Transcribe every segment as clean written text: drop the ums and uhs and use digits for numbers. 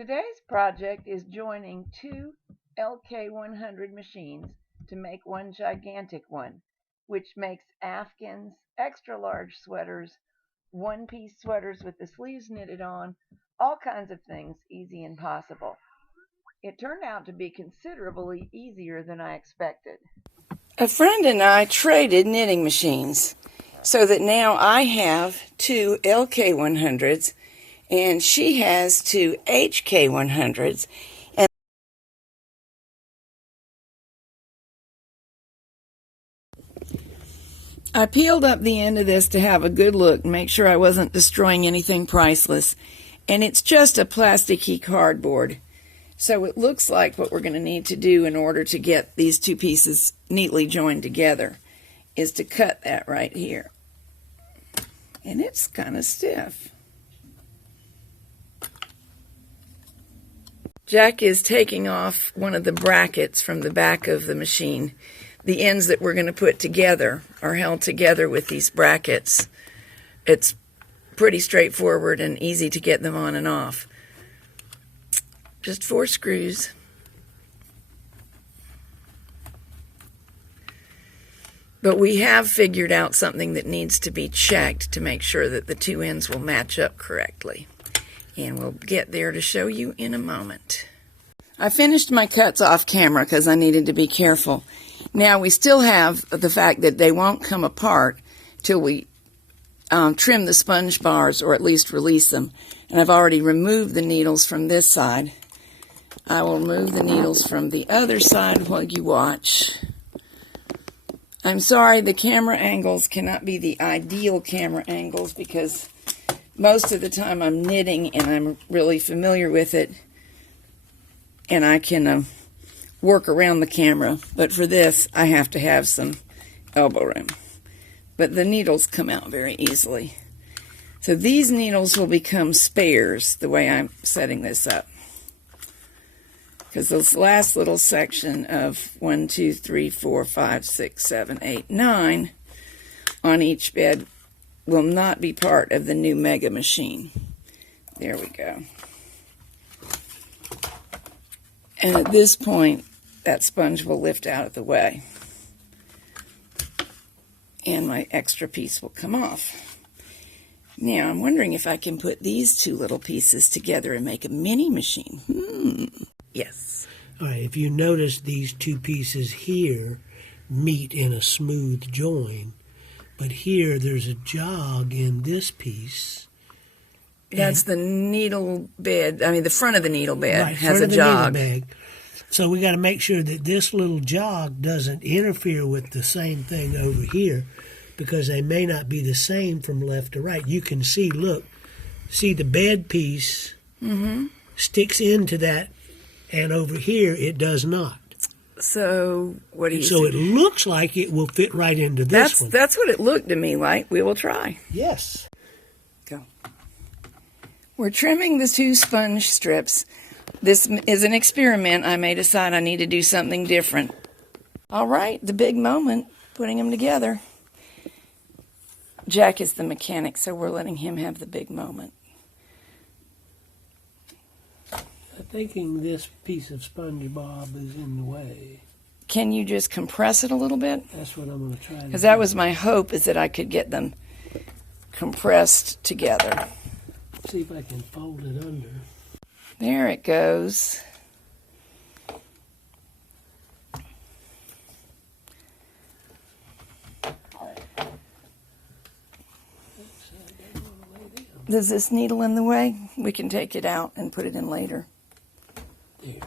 Today's project is joining two LK100 machines to make one gigantic one, which makes afghans, extra large sweaters, one-piece sweaters with the sleeves knitted on, all kinds of things easy and possible. It turned out to be considerably easier than I expected. A friend and I traded knitting machines so that now I have two LK100s and she has two HK100s. And I peeled up the end of this to have a good look and make sure I wasn't destroying anything priceless. And it's just a plasticky cardboard. So it looks like what we're going to need to do in order to get these two pieces neatly joined together is to cut that right here. And it's kind of stiff. Jack is taking off one of the brackets from the back of the machine. The ends that we're going to put together are held together with these brackets. It's pretty straightforward and easy to get them on and off. Just 4 screws. But we have figured out something that needs to be checked to make sure that the two ends will match up correctly. And we'll get there to show you in a moment. I finished my cuts off camera because I needed to be careful. Now we still have the fact that they won't come apart till we trim the sponge bars, or at least release them. And I've already removed the needles from this side. I will remove the needles from the other side while you watch. I'm sorry the camera angles cannot be the ideal camera angles because most of the time I'm knitting and I'm really familiar with it and I can work around the camera. But for this I have to have some elbow room. But the needles come out very easily. So these needles will become spares the way I'm setting this up. Because this last little section of 1, 2, 3, 4, 5, 6, 7, 8, 9 on each bed will not be part of the new mega machine. There we go. And at this point, that sponge will lift out of the way. And my extra piece will come off. Now, I'm wondering if I can put these two little pieces together and make a mini machine. Yes. All right, if you notice, these two pieces here meet in a smooth join, but here there's a jog in this piece. That's the needle bed. I mean, the front of the needle bed right, has a jog. So we got to make sure that this little jog doesn't interfere with the same thing over here, because they may not be the same from left to right. You can see, look, see the bed piece sticks into that, and over here it does not. So what do you So see? it looks like it will fit right into this one. That's what it looked to me like. We will try. Yes. Go. We're trimming the two sponge strips. This is an experiment. I may decide I need to do something different. All right, the big moment, putting them together. Jack is the mechanic, so we're letting him have the big moment. I'm thinking this piece of SpongeBob is in the way. Can you just compress it a little bit? That's what I'm going to try to do. Because that was my hope, is that I could get them compressed together. See if I can fold it under. There it goes. Does this needle in the way? We can take it out and put it in later. There.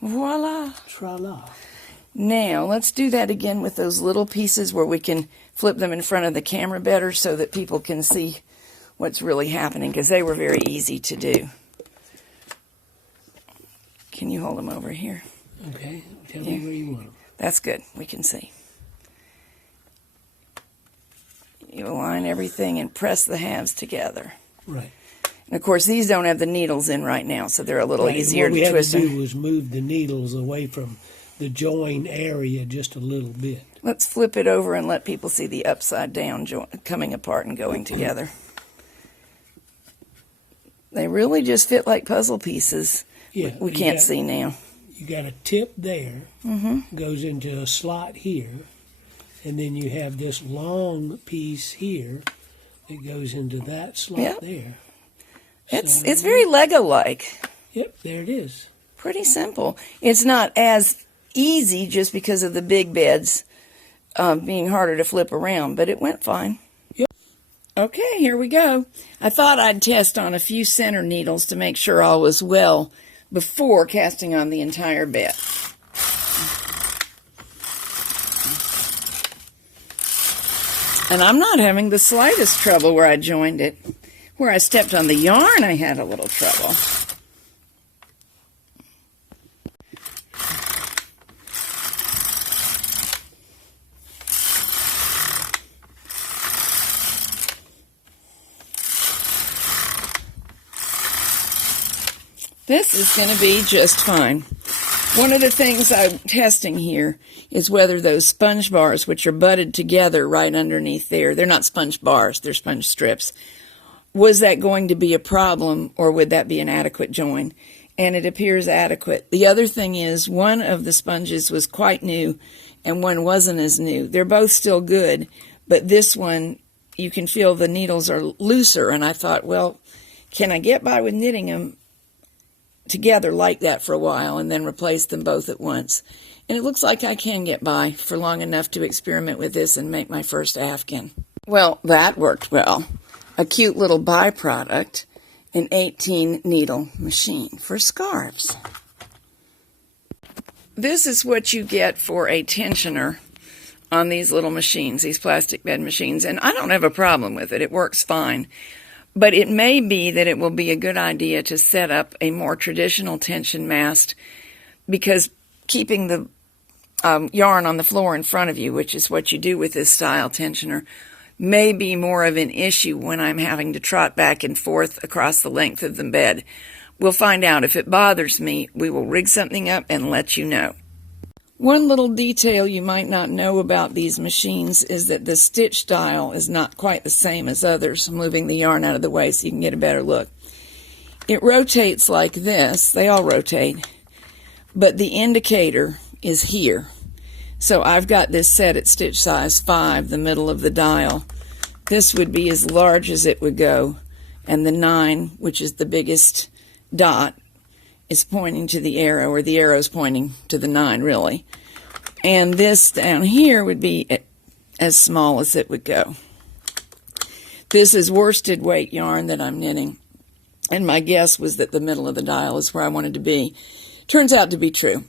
Voila. Tra-la. Now, let's do that again with those little pieces where we can flip them in front of the camera better so that people can see what's really happening, because they were very easy to do. Can you hold them over here? Okay. Tell me where you want them. That's good. We can see. You align everything and press the halves together. Right. And of course, these don't have the needles in right now, so they're a little easier to twist. What we had to do was move the needles away from the join area just a little bit. Let's flip it over and let people see the upside down joint coming apart and going together. They really just fit like puzzle pieces. Yeah, We can't see now. You got a tip there, goes into a slot here, and then you have this long piece here that goes into that slot there. It's very Lego-like. Yep, there it is. Pretty simple. It's not as easy just because of the big beds being harder to flip around, but it went fine. Yep. Okay, here we go. I thought I'd test on a few center needles to make sure all was well before casting on the entire bed. And I'm not having the slightest trouble where I joined it. Where I stepped on the yarn, I had a little trouble. This is going to be just fine. One of the things I'm testing here is whether those sponge bars, which are butted together right underneath there, they're not sponge bars, they're sponge strips. Was that going to be a problem, or would that be an adequate join? And it appears adequate. The other thing is, one of the sponges was quite new, and one wasn't as new. They're both still good, but this one, you can feel the needles are looser, and I thought, well, can I get by with knitting them together like that for a while and then replace them both at once? And it looks like I can get by for long enough to experiment with this and make my first afghan. Well, that worked well. A cute little byproduct, an 18 needle machine for scarves. This is what you get for a tensioner on these little machines, these plastic bed machines, and I don't have a problem with it. It works fine. But it may be that it will be a good idea to set up a more traditional tension mast, because keeping the yarn on the floor in front of you, which is what you do with this style tensioner, may be more of an issue when I'm having to trot back and forth across the length of the bed. We'll find out. If it bothers me, we will rig something up and let you know. One little detail you might not know about these machines is that the stitch style is not quite the same as others. I'm moving the yarn out of the way so you can get a better look. It rotates like this. They all rotate. But the indicator is here. So I've got this set at stitch size 5, the middle of the dial. This would be as large as it would go. And the 9, which is the biggest dot, is pointing to the arrow, or the arrow's pointing to the 9, really. And this down here would be as small as it would go. This is worsted weight yarn that I'm knitting, and my guess was that the middle of the dial is where I wanted to be. Turns out to be true.